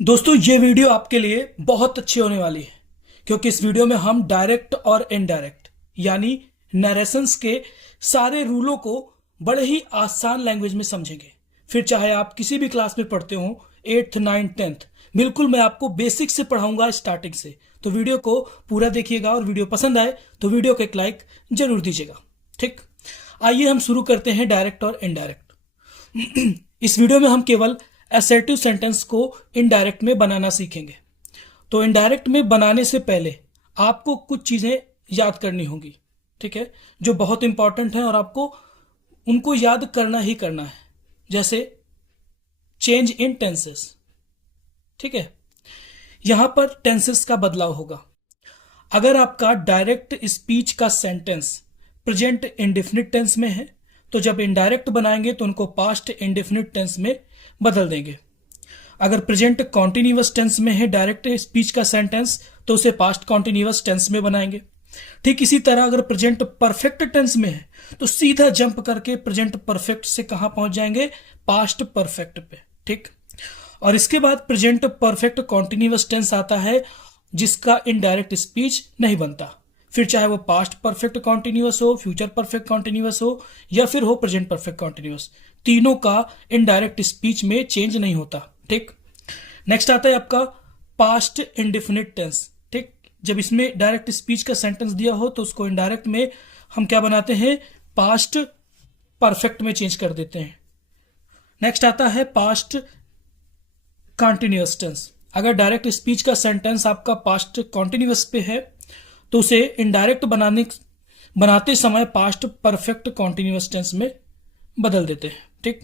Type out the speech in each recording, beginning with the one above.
दोस्तों ये वीडियो आपके लिए बहुत अच्छी होने वाली है क्योंकि इस वीडियो में हम डायरेक्ट और इनडायरेक्ट यानी नरेशंस के सारे रूलों को बड़े ही आसान लैंग्वेज में समझेंगे। फिर चाहे आप किसी भी क्लास में पढ़ते हो, 8th 9th 10th, बिल्कुल मैं आपको बेसिक से पढ़ाऊंगा स्टार्टिंग से। तो वीडियो को पूरा देखिएगा और वीडियो पसंद आए तो वीडियो को एक लाइक जरूर दीजिएगा। ठीक, आइए हम शुरू करते हैं डायरेक्ट और इनडायरेक्ट। इस वीडियो में हम केवल असर्टिव सेंटेंस को इनडायरेक्ट में बनाना सीखेंगे। तो इनडायरेक्ट में बनाने से पहले आपको कुछ चीजें याद करनी होंगी, ठीक है, जो बहुत इंपॉर्टेंट है और आपको उनको याद करना ही करना है। जैसे चेंज इन टेंसेस, ठीक है, यहां पर टेंसेस का बदलाव होगा। अगर आपका डायरेक्ट स्पीच का सेंटेंस प्रेजेंट इंडेफिनिट टेंस में है तो जब इनडायरेक्ट बनाएंगे तो उनको पास्ट इंडेफिनिट टेंस में बदल देंगे। अगर प्रेजेंट कॉन्टिन्यूअस टेंस में है डायरेक्ट स्पीच का सेंटेंस तो उसे पास्ट कॉन्टिन्यूअस टेंस में बनाएंगे। ठीक इसी तरह अगर प्रेजेंट परफेक्ट टेंस में है तो सीधा जंप करके प्रेजेंट परफेक्ट से कहां पहुंच जाएंगे, पास्ट परफेक्ट पे। ठीक, और इसके बाद प्रेजेंट परफेक्ट कॉन्टिन्यूअस टेंस आता है जिसका इनडायरेक्ट स्पीच नहीं बनता। फिर चाहे वो पास्ट परफेक्ट कॉन्टिन्यूअस हो, फ्यूचर परफेक्ट कॉन्टिन्यूअस हो या फिर हो प्रेजेंट परफेक्ट कॉन्टिन्यूअस, तीनों का इनडायरेक्ट स्पीच में चेंज नहीं होता। ठीक, नेक्स्ट आता है आपका पास्ट इंडेफिनिट टेंस। ठीक, जब इसमें डायरेक्ट स्पीच का सेंटेंस दिया हो तो उसको इनडायरेक्ट में हम क्या बनाते हैं, पास्ट परफेक्ट में चेंज कर देते हैं। नेक्स्ट आता है पास्ट कॉन्टिन्यूअस टेंस। अगर डायरेक्ट स्पीच का सेंटेंस आपका पास्ट कॉन्टिन्यूअस पे है तो उसे इनडायरेक्ट बनाते समय पास्ट परफेक्ट कॉन्टिन्यूअस टेंस में बदल देते हैं। ठीक,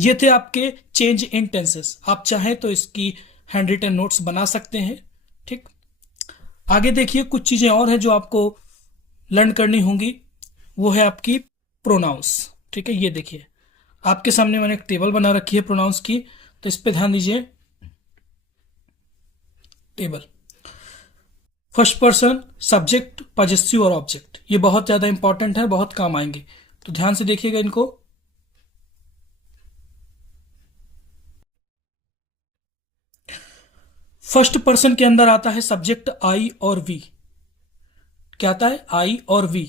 ये थे आपके चेंज इन टेंसेस। आप चाहें तो इसकी हैंड रिटन नोट्स बना सकते हैं। ठीक, आगे देखिए कुछ चीजें और हैं जो आपको लर्न करनी होंगी, वो है आपकी प्रोनाउंस। ठीक है, ये देखिए आपके सामने मैंने एक टेबल बना रखी है प्रोनाउंस की, तो इस पे ध्यान दीजिए। Table, first person, subject, possessive और ऑब्जेक्ट, ये बहुत ज्यादा इंपॉर्टेंट है, बहुत काम आएंगे, तो ध्यान से देखिएगा इनको। फर्स्ट पर्सन के अंदर आता है सब्जेक्ट आई और वी। क्या आता है, आई और वी।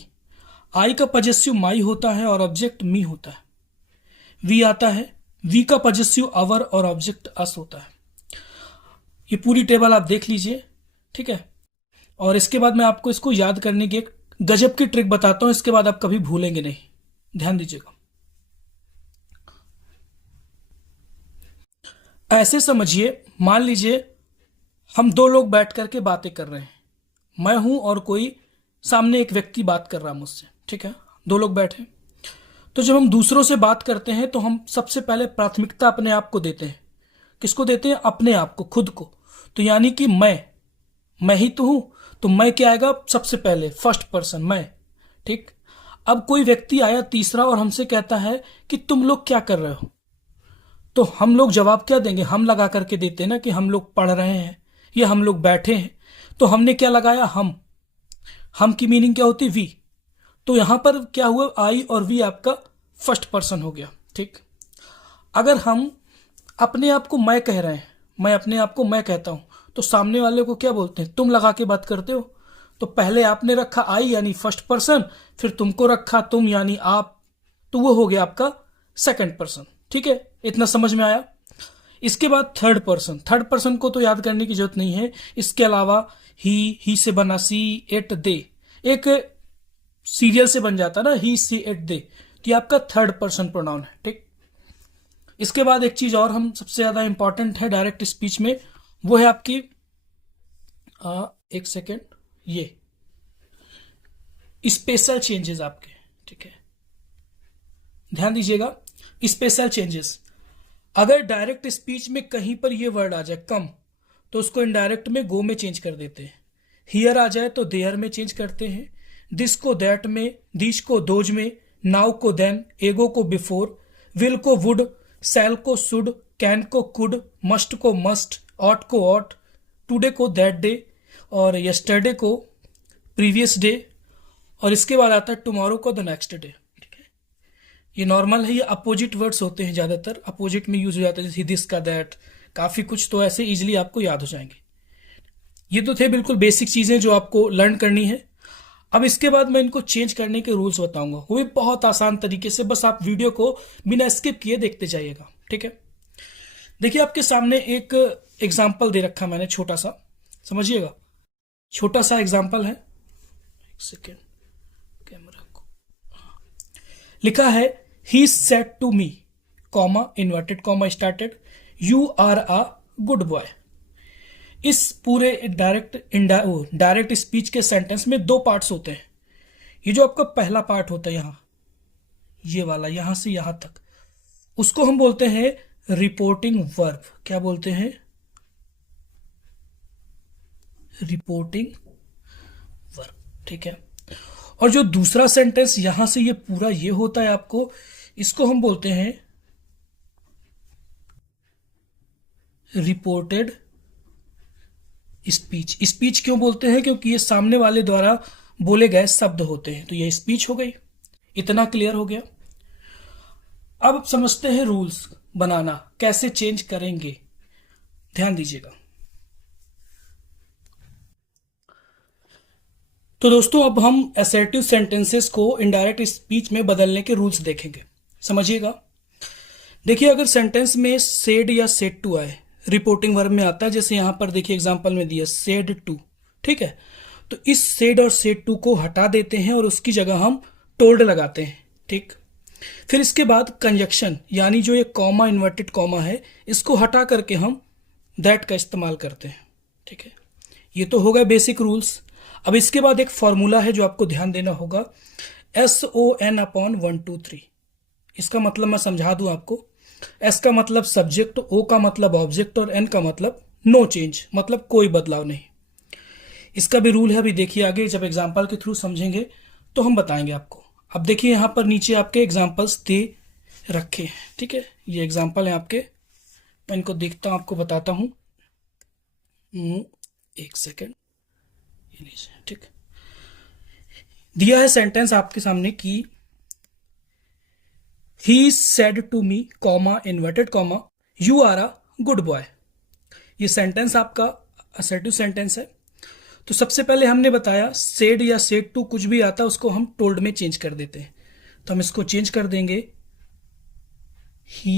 आई का पजेसिव माई होता है और ऑब्जेक्ट मी होता है। वी आता है, वी का पजेसिव अवर और ऑब्जेक्ट अस होता है। ये पूरी टेबल आप देख लीजिए, ठीक है, और इसके बाद मैं आपको इसको याद करने की एक गजब की ट्रिक बताता हूं, इसके बाद आप कभी भूलेंगे नहीं, ध्यान दीजिएगा। ऐसे समझिए, मान लीजिए हम दो लोग बैठ करके बातें कर रहे हैं, मैं हूं और कोई सामने एक व्यक्ति बात कर रहा है मुझसे। ठीक है, दो लोग बैठे, तो जब हम दूसरों से बात करते हैं तो हम सबसे पहले प्राथमिकता अपने आप को देते हैं। किसको देते हैं, अपने आप को, खुद को। तो यानी कि मैं ही तो हूं, तो मैं क्या आएगा सबसे पहले, फर्स्ट पर्सन, मैं। ठीक, अब कोई व्यक्ति आया तीसरा और हमसे कहता है कि तुम लोग क्या कर रहे हो, तो हम लोग जवाब क्या देंगे, हम लगा करके देते हैं ना कि हम लोग पढ़ रहे हैं या हम लोग बैठे हैं। तो हमने क्या लगाया, हम की मीनिंग क्या होती, वी। तो यहां पर क्या हुआ, आई और वी आपका फर्स्ट पर्सन हो गया। ठीक, अगर हम अपने आप को मैं कह रहे हैं, मैं अपने आप को मैं कहता हूं, तो सामने वाले को क्या बोलते हैं, तुम लगा के बात करते हो। तो पहले आपने रखा आई यानी फर्स्ट पर्सन, फिर तुमको रखा तुम यानी आप, तो वो हो गया आपका सेकंड पर्सन। ठीक है, इतना समझ में आया। इसके बाद थर्ड पर्सन, थर्ड पर्सन को तो याद करने की जरूरत नहीं है। इसके अलावा ही से बना सी, एट, दे, एक सीरियल से बन जाता ना, ही सी एट दे, तो ये आपका थर्ड पर्सन प्रोनाउन है। ठीक, इसके बाद एक चीज और हम सबसे ज्यादा इंपॉर्टेंट है डायरेक्ट स्पीच में, वो है आपकी एक सेकेंड, ये स्पेशल चेंजेस आपके। ठीक है, ध्यान दीजिएगा, स्पेशल चेंजेस। अगर डायरेक्ट स्पीच में कहीं पर ये वर्ड आ जाए कम, तो उसको इनडायरेक्ट में गो में चेंज कर देते हैं। हियर आ जाए तो देयर में चेंज करते हैं, दिस को दैट में, दिस को दोज में, नाउ को देन, एगो को बिफोर, विल को वुड, शैल को शुड, कैन को कुड, मस्ट को मस्ट, ऑट को ऑट, टुडे को दैट डे और यस्टरडे को प्रीवियस डे, और इसके बाद आता है टुमारो को द नेक्स्ट डे। ठीक है, ये नॉर्मल है, ये अपोजिट वर्ड्स होते हैं, ज्यादातर अपोजिट में यूज हो जाते हैं, जैसे दिस का दैट, काफी कुछ तो ऐसे इजीली आपको याद हो जाएंगे। ये तो थे बिल्कुल बेसिक चीजें जो आपको लर्न करनी है। अब इसके बाद मैं इनको चेंज करने के रूल्स बताऊंगा, वो भी बहुत आसान तरीके से, बस आप वीडियो को बिना स्किप किए देखते जाइएगा, ठीक है। देखिए आपके सामने एक एग्जाम्पल दे रखा मैंने, छोटा सा, समझिएगा। छोटा सा एग्जाम्पल है, एक सेकेंड, कैमरा को, लिखा है he said to me, comma, inverted comma started, you are a good boy. इस पूरे डायरेक्ट स्पीच के सेंटेंस में दो पार्ट्स होते हैं। ये जो आपका पहला पार्ट होता है यहां, ये वाला, यहां से यहां तक, उसको हम बोलते हैं रिपोर्टिंग वर्ब। क्या बोलते हैं? रिपोर्टिंग वर्ब, ठीक है। और जो दूसरा सेंटेंस यहां से ये पूरा ये होता है आपको, इसको हम बोलते हैं रिपोर्टेड स्पीच। स्पीच क्यों बोलते हैं? क्योंकि ये सामने वाले द्वारा बोले गए शब्द होते हैं, तो ये स्पीच हो गई। इतना क्लियर हो गया। अब समझते हैं रूल्स बनाना कैसे चेंज करेंगे, ध्यान दीजिएगा। तो दोस्तों अब हम असर्टिव सेंटेंसेस को इनडायरेक्ट स्पीच में बदलने के रूल्स देखेंगे, समझिएगा। देखिए अगर सेंटेंस में सेड या सेड टू आए, रिपोर्टिंग वर्ब में आता है, जैसे यहां पर देखिए एग्जांपल में दिया सेड टू, ठीक है। तो इस सेड और सेड टू को हटा देते हैं और उसकी जगह हम टोल्ड लगाते हैं, ठीक। फिर इसके बाद कंजक्शन, यानी जो ये कॉमा, इन्वर्टेड कॉमा है, इसको हटा करके हम दैट का इस्तेमाल करते हैं, ठीक है। ये तो हो गए बेसिक रूल्स। अब इसके बाद एक फॉर्मूला है जो आपको ध्यान देना होगा, SON/123। इसका मतलब मैं समझा दूं आपको। S का मतलब सब्जेक्ट, O का मतलब ऑब्जेक्ट और N का मतलब नो चेंज, मतलब कोई बदलाव नहीं। इसका भी रूल है, अभी देखिए आगे जब एग्जांपल के थ्रू समझेंगे तो हम बताएंगे आपको। अब देखिए यहां पर नीचे आपके एग्जांपल्स दे रखे हैं, ठीक है। ये एग्जांपल है आपके, मैं इनको देखता हूं, आपको बताता हूं। एक सेकेंड, ये लीजिए, ठीक। दिया है सेंटेंस आपके सामने कि he said to me, comma, inverted comma, you are a good boy। ये सेंटेंस आपका असर्टिव सेंटेंस है। तो सबसे पहले हमने बताया सेड या सेड टू कुछ भी आता है उसको हम टोल्ड में चेंज कर देते हैं। तो हम इसको चेंज कर देंगे he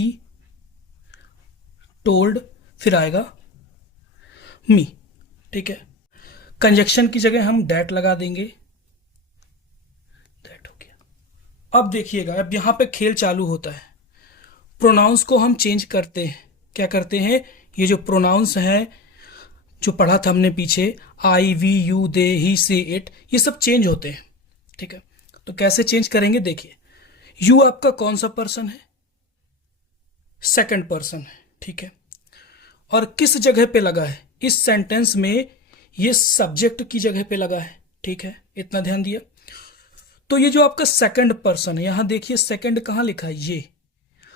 told, फिर आएगा me, ठीक है। कंजक्शन की जगह हम डेट लगा देंगे, डेट हो गया। अब देखिएगा, अब यहां पे खेल चालू होता है। प्रोनाउंस को हम चेंज करते हैं। क्या करते हैं? ये जो प्रोनाउंस है जो पढ़ा था हमने पीछे, आई, वी, यू, दे, ही, से, इट, ये सब चेंज होते हैं, ठीक है। तो कैसे चेंज करेंगे? देखिए, यू आपका कौन सा पर्सन है? सेकंड पर्सन है, ठीक है। और किस जगह पे लगा है? इस सेंटेंस में ये सब्जेक्ट की जगह पे लगा है, ठीक है। इतना ध्यान दिया। तो ये जो आपका सेकंड पर्सन है, यहां देखिए सेकंड कहां लिखा है? ये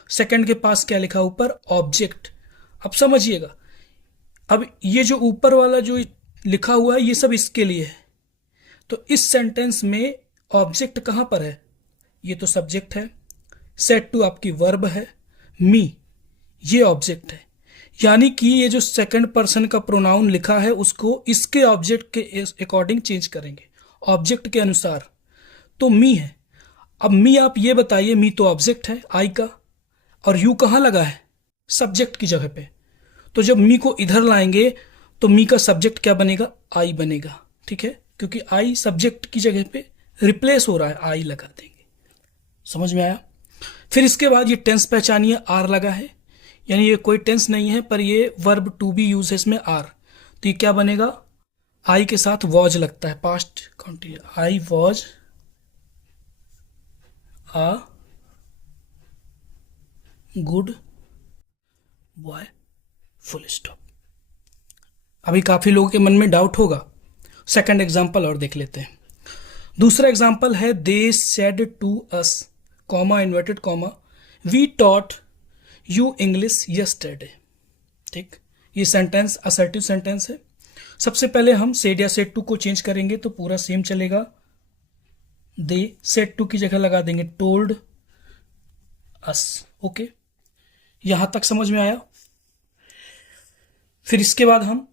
सेकंड के पास क्या लिखा? ऊपर ऑब्जेक्ट। अब समझिएगा, अब ये जो ऊपर वाला जो लिखा हुआ है ये सब इसके लिए है। तो इस सेंटेंस में ऑब्जेक्ट कहां पर है? ये तो सब्जेक्ट है, सेड टू आपकी वर्ब है, मी ये ऑब्जेक्ट है। यानी कि ये जो सेकंड पर्सन का प्रोनाउन लिखा है उसको इसके ऑब्जेक्ट के अकॉर्डिंग चेंज करेंगे, ऑब्जेक्ट के अनुसार। तो मी है। अब मी आप ये बताइए, मी तो ऑब्जेक्ट है आई का, और यू कहां लगा है? सब्जेक्ट की जगह पे। तो जब मी को इधर लाएंगे तो मी का सब्जेक्ट क्या बनेगा? आई बनेगा, ठीक है। क्योंकि आई सब्जेक्ट की जगह पे रिप्लेस हो रहा है, आई लगा देंगे। समझ में आया? फिर इसके बाद ये टेंस पहचानिए, आर लगा है, यानी ये कोई टेंस नहीं है पर ये वर्ब टू बी यूज है इसमें आर। तो ये क्या बनेगा? आई के साथ वॉज लगता है, past continue, I was a good boy, full stop. अभी काफी लोगों के मन में डाउट होगा, सेकंड एग्जांपल और देख लेते हैं। दूसरा एग्जांपल है they said to us, comma, inverted comma, we taught you English yesterday, ठीक। ये सेंटेंस असर्टिव सेंटेंस है। सबसे पहले हम सेड या सेड टू को चेंज करेंगे तो पूरा सेम चलेगा। दे सेड टू की जगह लगा देंगे टोल्ड अस, ओके। यहां तक समझ में आया? फिर इसके बाद हम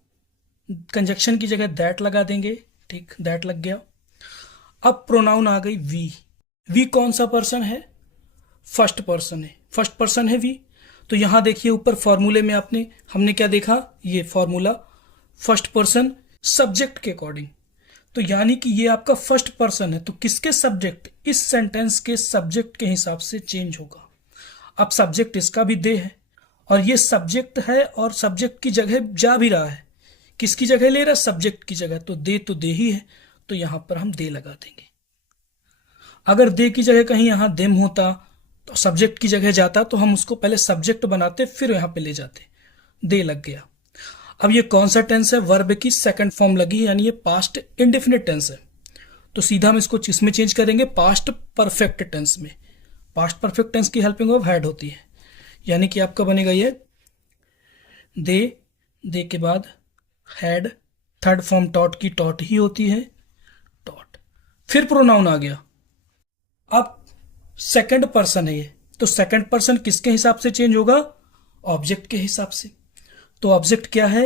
कंजक्शन की जगह दैट लगा देंगे। ठीक, दैट लग गया। अब प्रोनाउन आ गई वी। वी कौन सा पर्सन है? फर्स्ट पर्सन है, फर्स्ट पर्सन है वी। तो यहां देखिए ऊपर फॉर्मूले में हमने क्या देखा, ये फॉर्मूला फर्स्ट पर्सन सब्जेक्ट के अकॉर्डिंग। तो यानी कि ये आपका फर्स्ट पर्सन है, तो किसके सब्जेक्ट? इस सेंटेंस के सब्जेक्ट के हिसाब से चेंज होगा। अब सब्जेक्ट इसका भी दे है, और ये सब्जेक्ट है और सब्जेक्ट की जगह जा भी रहा है। किसकी जगह ले रहा है? सब्जेक्ट की जगह। तो दे ही है, तो यहां पर हम दे लगा देंगे। अगर दे की जगह कहीं यहां देम होता तो सब्जेक्ट की जगह जाता, तो हम उसको पहले सब्जेक्ट बनाते फिर यहां पे ले जाते। दे लग गया। अब ये कौन सा टेंस है? वर्ब की सेकंड फॉर्म लगी, यानी ये पास्ट इंडेफिनिट टेंस है। तो सीधा हम इसको किसमें चेंज करेंगे? पास्ट परफेक्ट टेंस में। पास्ट परफेक्ट टेंस की हेल्पिंग ऑफ हैड होती है, यानी कि आपका बनेगा ये दे के बाद हैड, थर्ड फॉर्म टॉट की टॉट ही होती है, टॉट। फिर प्रोनाउन आ गया। अब सेकंड पर्सन है ये, तो सेकंड पर्सन किसके हिसाब से चेंज होगा? ऑब्जेक्ट के हिसाब से। तो ऑब्जेक्ट क्या है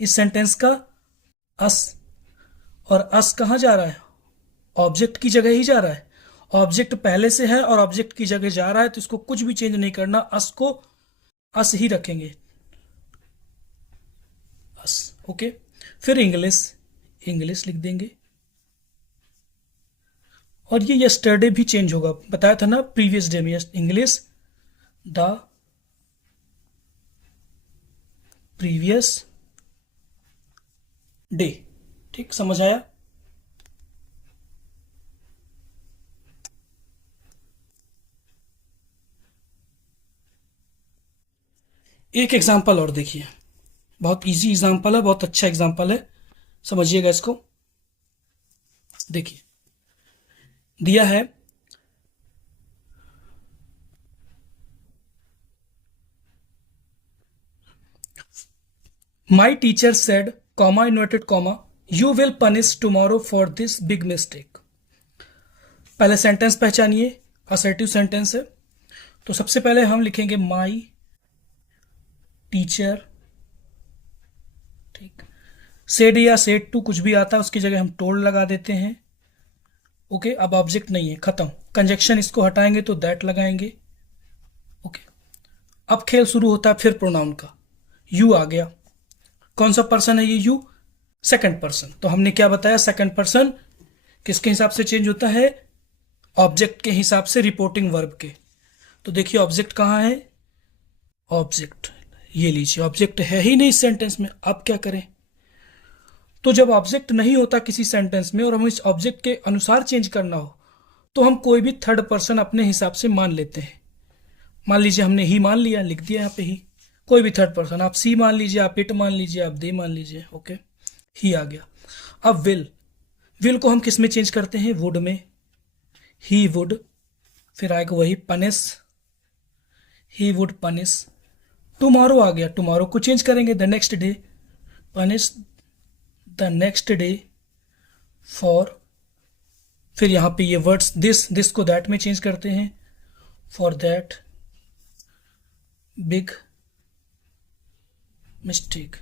इस सेंटेंस का? अस। और अस कहां जा रहा है? ऑब्जेक्ट की जगह ही जा रहा है। ऑब्जेक्ट पहले से है और ऑब्जेक्ट की जगह जा रहा है, तो इसको कुछ भी चेंज नहीं करना, अस को अस ही रखेंगे, अस। ओके। फिर इंग्लिश, इंग्लिश लिख देंगे। और ये यस्टरडे भी चेंज होगा, बताया था ना प्रीवियस डे में। English the previous day. ठीक, समझ आया? एक एग्जांपल और देखिए, बहुत इजी एग्जांपल है, बहुत अच्छा एग्जांपल है, समझिएगा इसको। देखिए दिया है, my teacher said comma inverted comma you will punish tomorrow for this big mistake. पहले सेंटेंस पहचानिए, असर्टिव सेंटेंस है। तो सबसे पहले हम लिखेंगे माई टीचर, ठीक। सेड या सेड टू कुछ भी आता है, उसकी जगह हम टोल्ड लगा देते हैं। ओके, अब ऑब्जेक्ट नहीं है, खत्म। कंजक्शन इसको हटाएंगे तो दैट लगाएंगे। ओके, अब खेल शुरू होता है फिर प्रोनाउन का। यू आ गया। कौन सा पर्सन है ये? You, second person. तो हमने क्या बताया? सेकंड पर्सन किसके हिसाब से चेंज होता है? ऑब्जेक्ट के हिसाब से, रिपोर्टिंग वर्ब के। तो देखिए ऑब्जेक्ट कहां है? ऑब्जेक्ट ये लीजिए, ऑब्जेक्ट है ही नहीं इस सेंटेंस में। अब क्या करें? तो जब ऑब्जेक्ट नहीं होता किसी सेंटेंस में और हमें इस ऑब्जेक्ट के अनुसार चेंज करना हो, तो हम कोई भी थर्ड पर्सन अपने हिसाब से मान लेते हैं। मान लीजिए हमने ही मान लिया, लिख दिया यहाँ पे ही। कोई भी थर्ड पर्सन, आप सी मान लीजिए, आप इट मान लीजिए, आप दे मान लीजिए। ओके, ही आ गया। अब विल, विल को हम किस में चेंज करते हैं? वुड में। ही वुड, फिर आएगा वही punish, he would punish. Tomorrow आ गया, टुमारो को चेंज करेंगे the next day, punish the next day for, फिर यहां पे ये वर्ड्स दिस को दैट में चेंज करते हैं, फॉर दैट बिग मिस्टेक।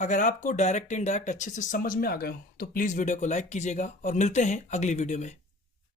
अगर आपको डायरेक्ट इनडायरेक्ट अच्छे से समझ में आ गए हो तो प्लीज़ वीडियो को लाइक कीजिएगा और मिलते हैं अगली वीडियो में।